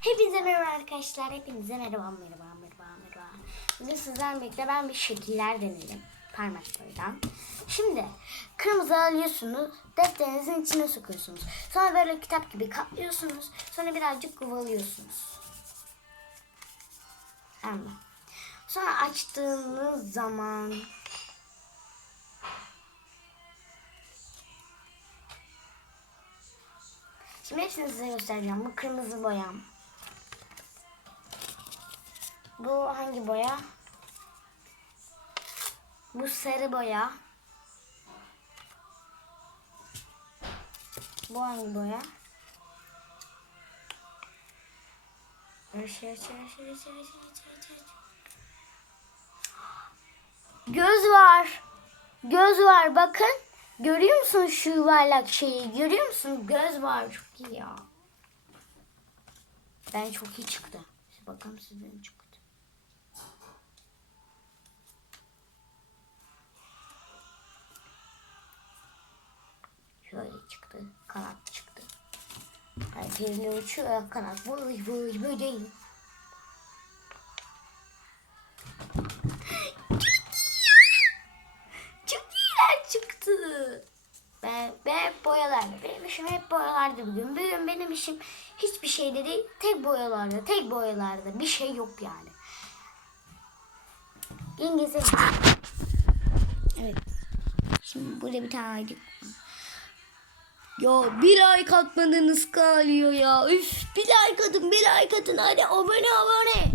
Hepinize merhaba arkadaşlar. Hepinize merhaba, merhaba, merhaba, merhaba. Bugün sizlerle birlikte ben bir şekiller denedim. Parmak boydan. Şimdi kırmızı alıyorsunuz. Defterinizin içine sokuyorsunuz. Sonra böyle kitap gibi katlıyorsunuz. Sonra birazcık yuvalıyorsunuz. Tamam mı? Sonra açtığınız zaman Şimdi hepsini size göstereceğim. Bu kırmızı boyam. Bu hangi boya? Bu sarı boya. Bu hangi boya? Aç, aç, aç, aç, aç. Göz var. Göz var bakın. Görüyor musun şu yuvarlak şeyi? Görüyor musun? Göz var. Çok iyi ya. Ben çok iyi çıktı. Bakalım sizden çıktı. Şöyle çıktı. Kanat çıktı. Herkesle uçuyor kanat. Vıy vıy çıktı. Ben, ben hep. Benim işim hep boyalarda bugün. Bugün benim işim hiçbir şeyde değil. Tek boyalarda. Tek boyalarda. Bir şey yok yani. İngilizce. Evet. Şimdi burada bir tane aydık. Ya bir ay katmadınız kalıyor ya. Üf bir ay katın bir ay katın hadi abone abone.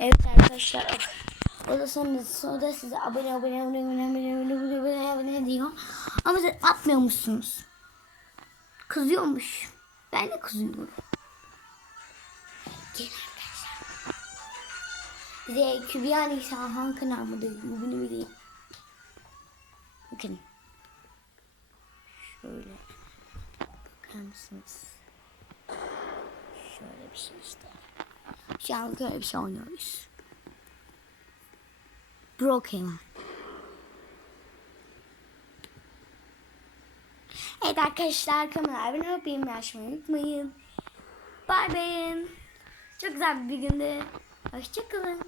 Evet arkadaşlar. O da sonra, sonra da size abone abone abone abone abone abone abone, abone, abone diyor. Ama siz atmıyormuşsunuz. Kızıyormuş. Ben de kızıyorum. Gel arkadaşlar. Bize Kübiya Nisa Han kanalımda bugünü bileyim. Bakın. Şöyle. Bakar mısınız? Şöyle bir şey işte. Şu an böyle bir şey oynuyoruz. Broken. Evet arkadaşlar kanala abone olup beğenmeyi açmayı unutmayın. Bye bye. Çok güzel bir gündü. Hoşçakalın.